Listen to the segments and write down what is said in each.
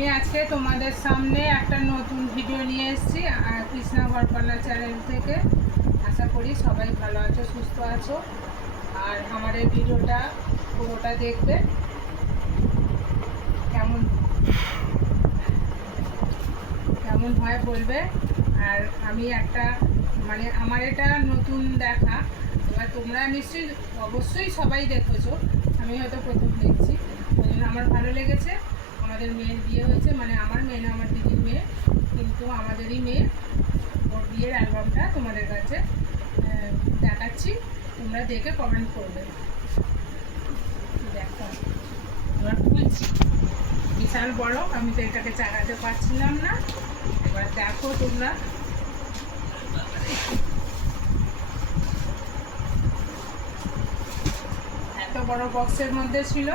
আমি আজকে তোমাদের সামনে একটা নতুন ভিডিও নিয়ে এসেছি কৃষ্ণা ঘরপাল্লা চ্যানেল থেকে। আশা করি সবাই ভালো আছো, সুস্থ আছো। আর আমার এই ভিডিওটা পুরোটা দেখবে, কেমন কেমন হয় বলবে। আর আমি একটা আমার এটা নতুন দেখা, এবার তোমরা নিশ্চয়ই অবশ্যই সবাই দেখেছো, আমি হয়তো প্রথম দেখছি, ওই জন্য আমার ভালো লেগেছে। আমাদের মেয়ের বিয়ে হয়েছে, আমার মেয়ে না, আমার দিদির মেয়ে, কিন্তু আমাদেরই মেয়ে। ওর বিয়ের অ্যালবামটা তোমাদের কাছে দেখাচ্ছি, তোমরা দেখে কমেন্ট করবে। দেখো এবার খুলছি, বিশাল বড়, আমি তো এটাকে চালাতে পারছিলাম না। এবার দেখো তোমরা, এত বড় বক্সের মধ্যে ছিল।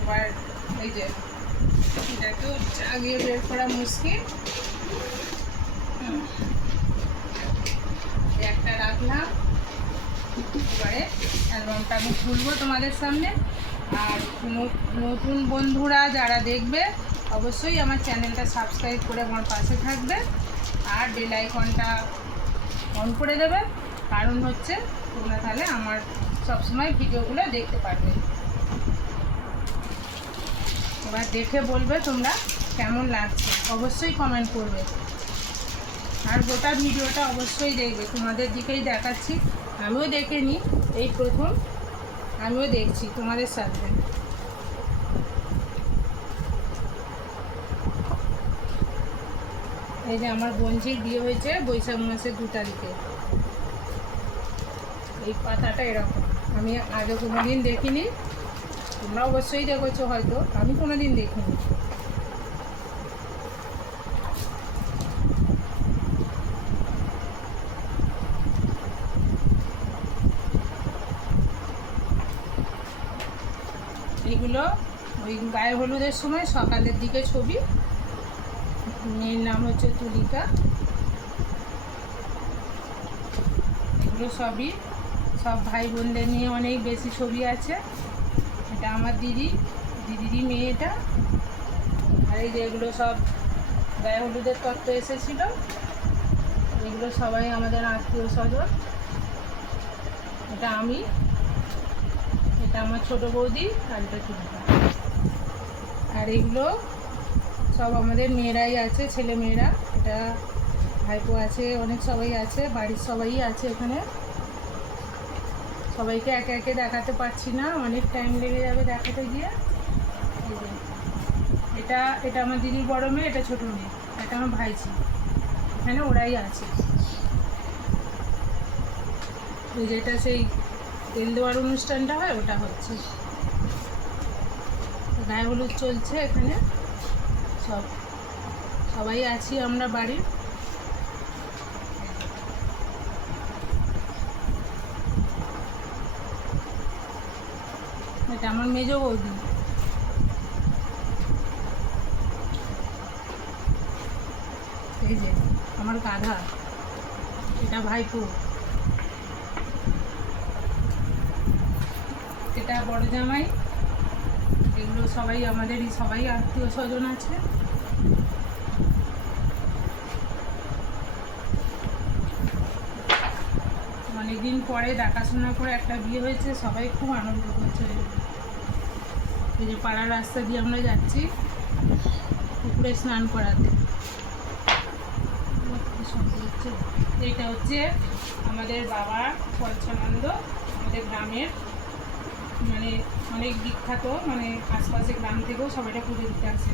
এবার এই যে এটা একটু চাগিয়ে বের করা মুশকিল, একটা রাখলাম। এবারে অ্যালবামটা আমি খুলবো তোমাদের সামনে। আর নতুন বন্ধুরা যারা দেখবে অবশ্যই আমার চ্যানেলটা সাবস্ক্রাইব করে আমার পাশে থাকবে, আর বেল আইকনটা অন করে দেবে। কারণ হচ্ছে তোমরা তাহলে আমার সবসময় ভিডিওগুলো দেখতে পারবে। এবার দেখে বলবে তোমরা কেমন লাগছে, অবশ্যই কমেন্ট করবে। আর গোটা ভিডিওটা অবশ্যই দেখবে, তোমাদের দিকেই দেখাচ্ছি। আমিও দেখে নিই, এই প্রথম আমিও দেখছি তোমাদের সাথে। এই যে আমার বোনঝির বিয়ে হয়েছে বৈশাখ মাসের 2 তারিখে। এই পাতাটা এরকম, আমি আগে কোনোদিন দেখিনি, তোমরা অবশ্যই দেখেছো হয়তো, আমি কোনোদিন দেখিনি। এইগুলো ওই গায়ে হলুদের সময় সকালের দিকে ছবি। মেয়ের নাম হচ্ছে তুলিকা। এগুলো সব ভাই বোনদের নিয়ে অনেক বেশি ছবি আছে। এটা আমার দিদিরই মেয়ে এটা। আর এই যে এগুলো সব গায়ে হলুদের তত্ত্ব এসেছিল, এগুলো সবাই আমাদের আত্মীয় স্বজন। এটা আমি, এটা আমার ছোটো বৌদি, আর এটা তুলিকা। আর এগুলো সব আমাদের মেয়েরাই আছে, ছেলে মেয়েরা। এটা ভাইপো আছে, অনেক সবাই আছে, বাড়ির সবাই আছে এখানে। সবাইকে একে একে দেখাতে পারছি না, অনেক টাইম লেগে যাবে দেখাতে গিয়ে। এটা আমার দিদির বড় মেয়ে, এটা ছোটো মেয়ে, এটা আমার ভাইঝি, এখানে ওরাই আছে। ওই যেটা সেই তেল দেওয়ার অনুষ্ঠানটা হয় ওটা হচ্ছে, গায়ে হলুদ চলছে এখানে। সবাই আছি আমরা বাড়ির। এটা আমার মেজ বৌদি। এই যে আমার গাধা, এটা ভাইপো, এটা বড় জামাই। এগুলো সবাই আমাদেরই, সবাই আত্মীয় স্বজন আছে। অনেকদিন পরে দেখাশোনা করে একটা বিয়ে হয়েছে, সবাই খুব আনন্দ করছে। এই যে পাড়ার রাস্তা দিয়ে আমরা যাচ্ছি পুকুরে স্নান করাতে। এটা হচ্ছে আমাদের বাবা পঞ্চানন্দ, আমাদের গ্রামের অনেক বিখ্যাত, আশপাশে গ্রাম থেকেও সবাইটা পুজো দিতে আসে।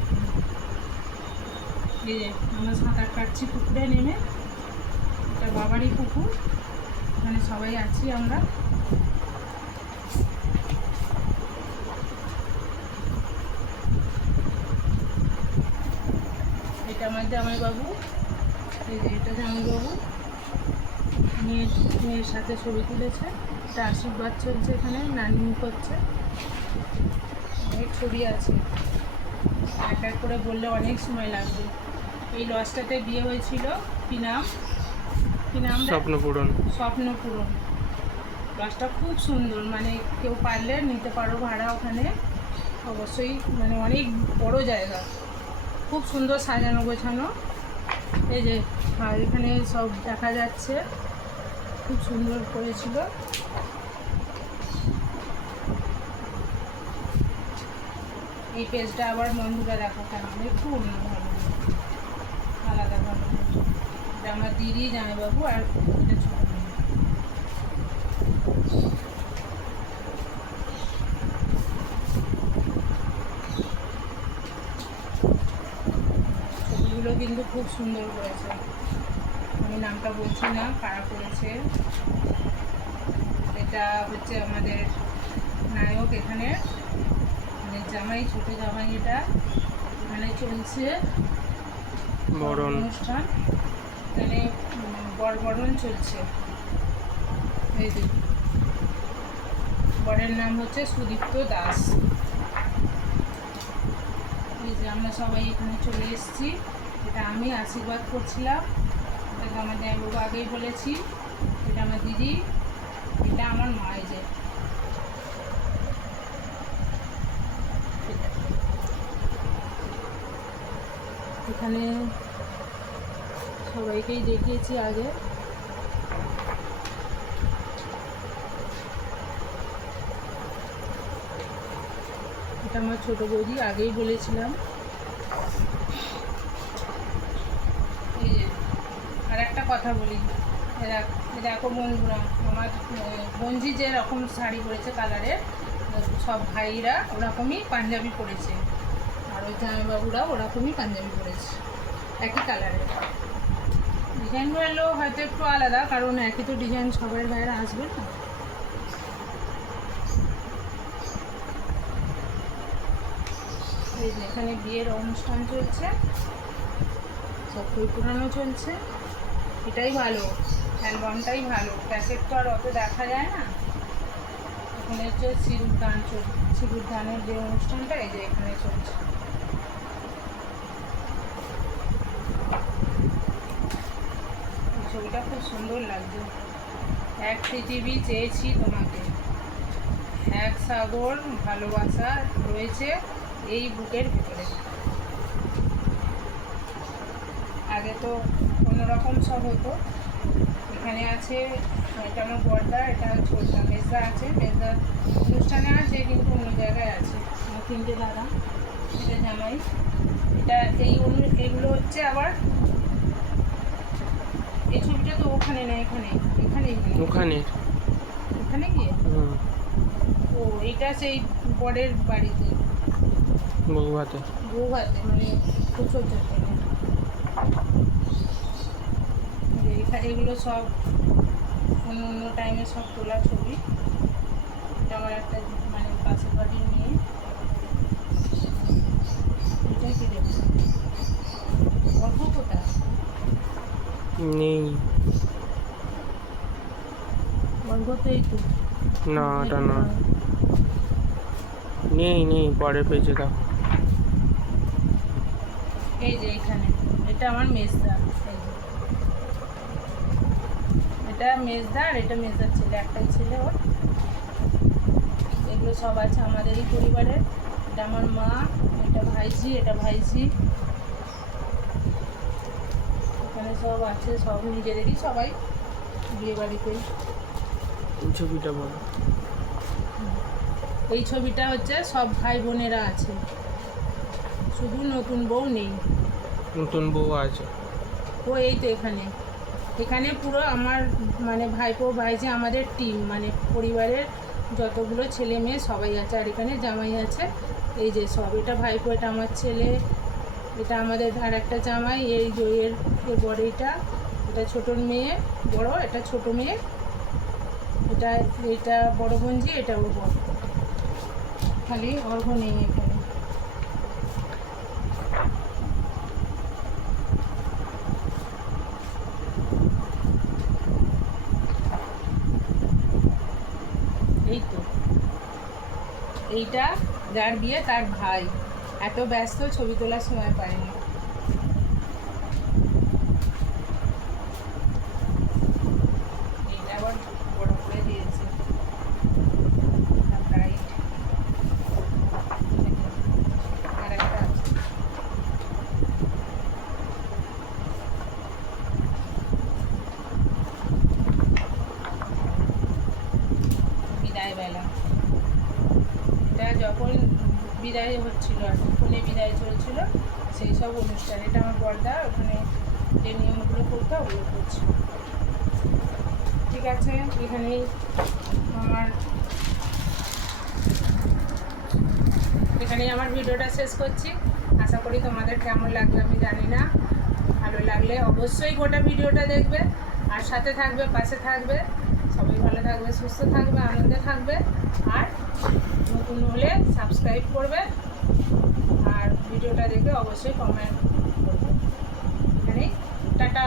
এই যে আমরা সাঁতার কাটছি পুকুরে নেমে, এটা বাবারই পুকুর, এখানে সবাই আছি আমরা। এটা আমার জামাইবাবু, এই যে এটা জামাইবাবু, মেয়ের সাথে ছবি তুলেছে। এটা আশীর্বাদ চলছে, এখানে নানি করছে, অনেক ছবি আছে, এক এক করে বললে অনেক সময় লাগবে। এই লজটাতে বিয়ে হয়েছিল, কি নাম স্বপ্নপূরণ। লজটা খুব সুন্দর, কেউ পারলে নিতে পারো ভাড়া ওখানে, অবশ্যই অনেক বড় জায়গা। খুব সুন্দর সাজানো গোছানো। এই যে আর এখানে সব দেখা যাচ্ছে, খুব সুন্দর করেছিল। এই পেজটা আবার বন্ধুরা দেখো কেমন একটু অন্যভাবে আলাদা ভাবে। এটা আমার দিদি, জামাইবাবু আর এটা ছোট মেয়ে। ছবিগুলো কিন্তু খুব সুন্দর করেছে। আমি নামটা বলছি না কারা করেছে। এটা হচ্ছে আমাদের নায়ক এখানে, মানে জামাই, ছোট জামাই। এটা এখানে চলছে বরণ অনুষ্ঠান, এখানে বরণ চলছে। এই যে বরের নাম হচ্ছে সুদীপ্ত দাস। এই যে আমরা সবাই এখানে চলে এসেছি। এটা আমি আশীর্বাদ করছিলাম। এটা আমার জামাইবাবু আগেই বলেছি। এটা আমার দিদি, এটা আমার মা। এই যে এখানে সবাইকেই দেখিয়েছি আগে। এটা আমার ছোটো বৌদি, আগেই বলেছিলাম। এই যে আর একটা কথা বলি, দেখো বন্ধুরা, আমার বঞ্জি যেরকম শাড়ি পরেছে কালারের, সব ভাইরা ওরকমই পাঞ্জাবি পরেছে, আর ওই জামাইবাবুরাও ওরকমই পাঞ্জাবি পরেছে, একই কালারের। ডিজাইনগুলো হয়তো একটু আলাদা, কারণ একই তো ডিজাইন সবার গায়ে আসবে না। এই যে এখানে বিয়ের অনুষ্ঠান চলছে, সব বই পুরানো চলছে। এটাই ভালো, অ্যালবামটাই ভালো, ক্যাসেট তো আর অত দেখা যায় না। এখানে হচ্ছে সিঁদুর দান চলছে, সিঁদুর দানের যে অনুষ্ঠানটা, এই যে এখানে চলছে। এই ছবিটা খুব সুন্দর লাগছে। এক পৃথিবী চেয়েছি তোমাকে, এক সাগর ভালোবাসা রয়েছে এই বুকের ভিতরে। আগে তো অন্যরকম সব হতো। এখানে আছে, এটা আমার বড়দা, এটা ছোটদা, মেজদা আছে, মেজদা অনুষ্ঠানে আছে কিন্তু অন্য জায়গায় আছে। আমার 3টে দাদা, এটা জামাই। এটা এইগুলো হচ্ছে আবার, এই ছবিটা তো ওখানে না, এখানেই ওখানে গিয়ে। ও এটা সেই বরের বাড়িতে, বউভাতে মানে প্রচুর জন্য। এগুলো সব অন্য অন্য টাইমে সব তোলা ছবি। এটা আমার একটা মানে পাশের বাড়ির মেয়ে। এটাই কি দেখছি, অল্প কোথায় নেই, অল্পতেই তো না, এটা না, নেই পরে পেয়েছে। দাও এই যে এখানে, এটা আমার মেজদা, এটা মেজদা, আর এটা মেজদার ছেলে, একটাই ছেলে ওর। এগুলো সব আছে আমাদেরই পরিবারের। এটা আমার মা, এটা ভাইঝি, এটা ভাইঝি। এখানে সব আছে, সব নিজেদেরই, সবাই বিয়ে বাড়িতে। ছবিটা বলো। এই ছবিটা হচ্ছে সব ভাই বোনেরা আছে, শুধু নতুন বউ নেই। নতুন বউ আছে ও, এই তো এখানে পুরো আমার মানে ভাইপো ভাইঝি, আমাদের টিম, মানে পরিবারের যতগুলো ছেলে মেয়ে সবাই আছে। আর এখানে জামাই আছে, এই যে সব। এটা ভাইপো, এটা আমার ছেলে, এটা আমাদের আর একটা জামাই, এই দইয়ের বড়, এটা ছোটোর মেয়ে বড়, এটা ছোট মেয়ে, এটা বড় বোনজি, এটা ওর বড়। খালি অর্ঘ নেই এখানে। এই তো এইটা যার বিয়ে তার ভাই, এত ব্যস্ত ছবি তোলার সময় পায়নি। এইটা আবার বড় করে দিয়েছে, আর একটা যখন বিদায় হচ্ছিল আর কি, কনে বিদায় চলছিল সেই সব অনুষ্ঠান। এটা আমার বড়দা ওখানে যে নিয়মগুলো করতো ওগুলো করছিল। ঠিক আছে, এখানেই আমার ভিডিওটা শেষ করছি। আশা করি তোমাদের কেমন লাগবে আমি জানি না। ভালো লাগলে অবশ্যই গোটা ভিডিওটা দেখবে আর সাথে থাকবে, পাশে থাকবে। সবাই ভালো থাকবে, সুস্থ থাকবে, আনন্দে থাকবে। আর নতুন হলে সাবস্ক্রাইব করবে আর ভিডিওটা দেখে অবশ্যই কমেন্ট করবে। এখানেই টাটা।